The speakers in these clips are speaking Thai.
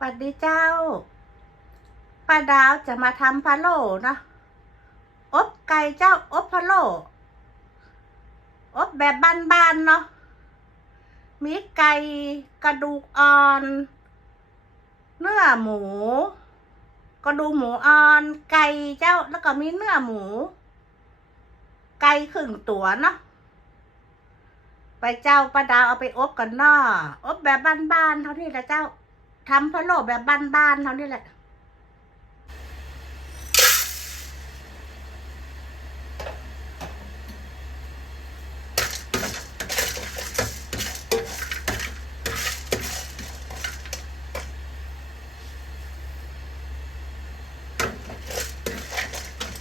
สวัสดีเจ้าป้าดาวจะมาทำพะโล้นะอบไก่เจ้าอบพะโล้อบแบบบ้านๆเนาะมีไก่กระดูกอ่อน เนื้อหมู กระดูกหมูอ่อน ไก่เจ้าแล้วก็มีเนื้อหมู ไก่ครึ่งตัวเนาะไปเจ้าป้าดาวเอาไปอบกันเนาะอบแบบบ้านๆเท่านี้ละเจ้า ทำพะโล้แบบบ้านๆเท่านี้แหละ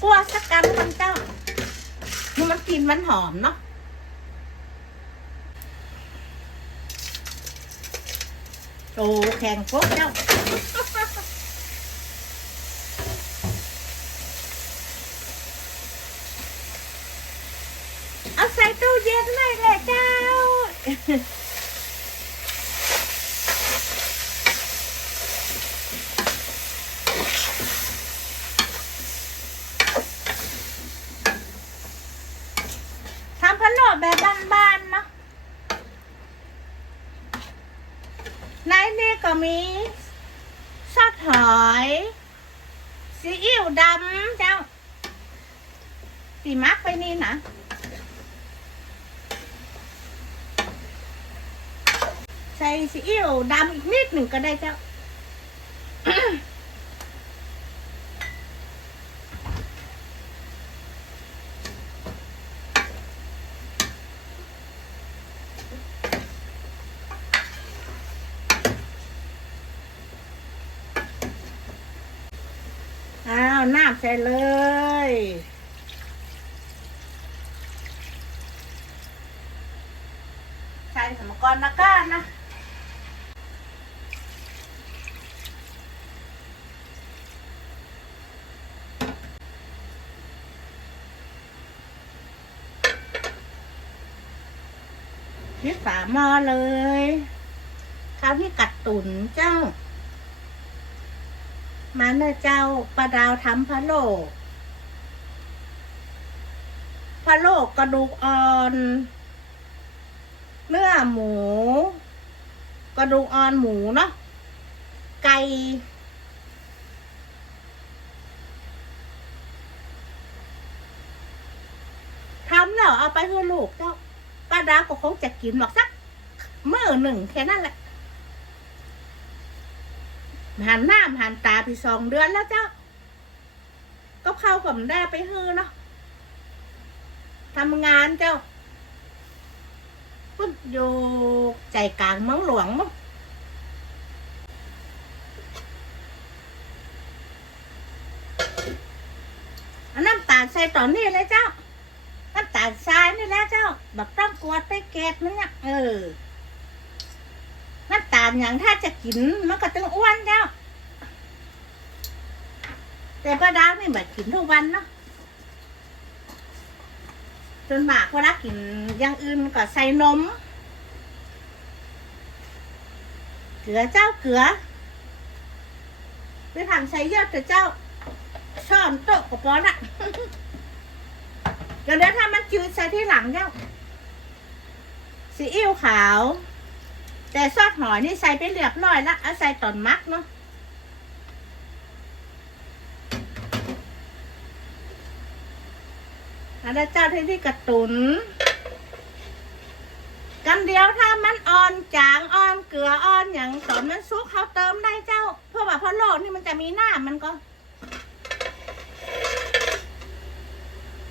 กลัวสักกันมันเจ้านี่มันกินมันหอมเนาะ โอ้แข่งโป๊กเจ้าเอาใส่ตู้เย็นเลยแหละเจ้า ทำพะโล้แบบบ้านๆเนาะ ใน นี่ก็มีซอสหอยซีอิ๊วดำเจ้าตีมักไปนี่นะใส่ซีอิ๊วดำอีกนิดหนึ่งก็ได้เจ้า อ้าวน้ำใส่เลย ใส่สมกรนะก้านะที่ฝาหม้อเลย ข้าวที่กัดตุนเจ้า มาเนอเจ้าปลาดาวทำพะโล้พะโล้กระดูกอ่อน เนื้อหมู กระดูกอ่อนหมูเนาะไก่ทำแล้วเอาไปให้ลูกเจ้าป้าดาวก็คงจะกินหรอกสักมื้อหนึ่งแค่นั้นแหละ หันหน้าหันตาไปสองเดือนแล้วเจ้า ก็เข้ากับได้ไปฮือเนาะทำงานเจ้าปุ๊บอยู่ใจกลางเมืองหลวงมั้งน้ำตาลใส่ตอนนี้เลยเจ้าน้ำตาลทรายนี่แหละเจ้า บักต้องกวดไปเกตมันเนี่ยเออาลอย่างถ้าจะกินมันก็ต้องอ้วนเจ้าแต่ป้าดาวนี่แบบกินทุกวันเนาะจนมากพอรักกินอย่างอื่นก็ใส่นม เกลือเจ้าเกลือไปทำใส่เยอะแต่เจ้าช้อนโต๊ะก็พอละเดี๋ยวเดี๋ยวถ้ามันจืดใส่ที่หลังเจ้าซีอิ๊วขาว แต่ซอสหอยนี่ใส่ไปเรียบร้อยละเอาใส่ตอนมักเนาะอันนั้นเจ้าที่ที่กระตุนกันเดียวถ้ามันอ่อนจางอ่อนเกลืออ่อนอย่างตอนมันซุกเขาเติมได้เจ้า เพราะว่าพอโลกนี่มันจะมีหน้ามันก็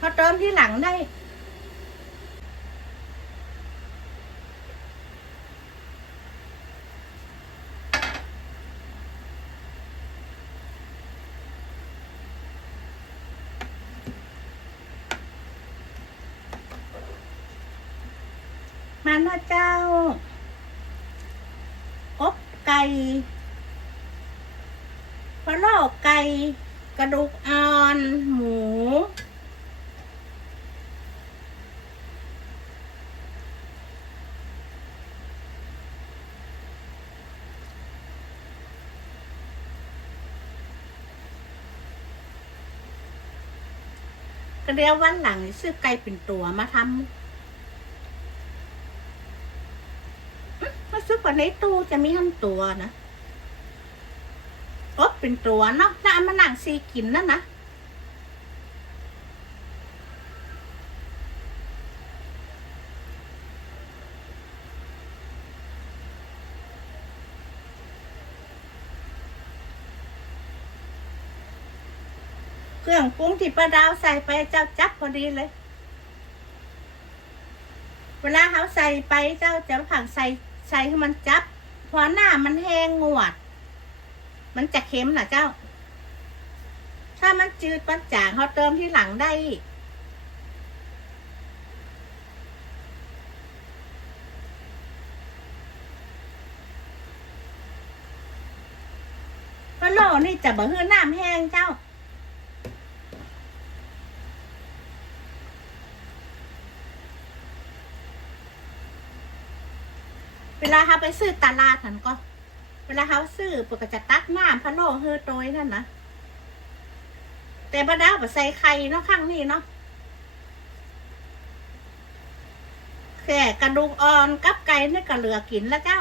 พอเติมที่หลังได้ นะเจ้ากบไก่ปลาล่อไก่ กระดูกอ่อน หมู เดี๋ยววันหลังซื้อไก่เป็นตัวมาทำ มาซื้อว่าในตู้จะมีทั้งตัวนะอบเป็นตัวเนาะแล้วเอามานั่งซีกินนั่นนะเครื่องปรุงที่ป้าดาวใส่ไปเจ้าจับพอดีเลย เวลาเขาใส่ไปเจ้าจะผักใส่ ใส่ให้มันจับ พอหน้ามันแห้งงวด มันจะเค็มนะเจ้า ถ้ามันจืดมันจางเขาเติมที่หลังได้อีกพะโล่นี่จะบ่เฮือน้ำแห้งเจ้า วลาเขาไปซื้อตลาดหันก็ เวลาเขาซื้อปกจะตักน้ำพะโล่เฮือโตยนั่นนะแต่บดาวแบบใส่ไข่เนาะข้างนี้เนาะแค่กระดูกอ่อนกับไก่นี่ก็เหลือกินแล้วเจ้า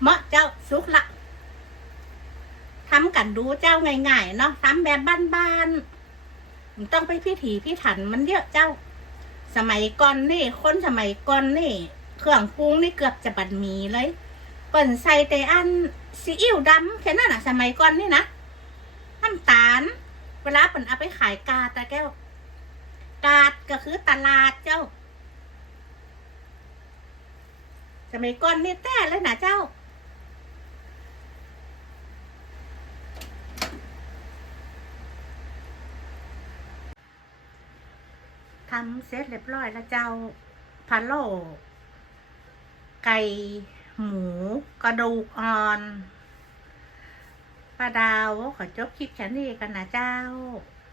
เหมาะเจ้าสุกละทำกันดูเจ้าง่ายๆเนาะทำแบบบ้านๆต้องไปพิถีพิถันมันเยอะเจ้า สมัยก่อนนี่คนสมัยก่อนนี่ เครื่องปรุงนี่เกือบจะบัดมีเลยเปิ่นใส่แต่อันซีอิ๊วดำแค่นั้นน่ะ สมัยก่อนนี่นะน้ำตาล เวลาเปิ่นเอาไปขายกาตะแก้ว กาดก็คือตลาดเจ้า สมัยก่อนนี่แต่เลยนะเจ้า ทำเสร็จเรียบร้อยแล้วเจ้าพะโล้ไก่หมูกระดูกอ่อนป้าดาวขอจบคลิปแค่นี้กันนะเจ้า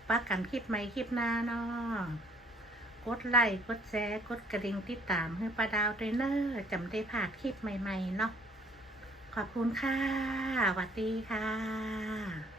ปักกันคลิปใหม่คลิปหน้าเนาะกดไลค์กดแชร์กดกระดิ่งติดตามให้ป้าดาวด้วยเนอะจำได้ผ่าคลิปใหม่ ๆ เนาะขอบคุณค่ะสวัสดีค่ะ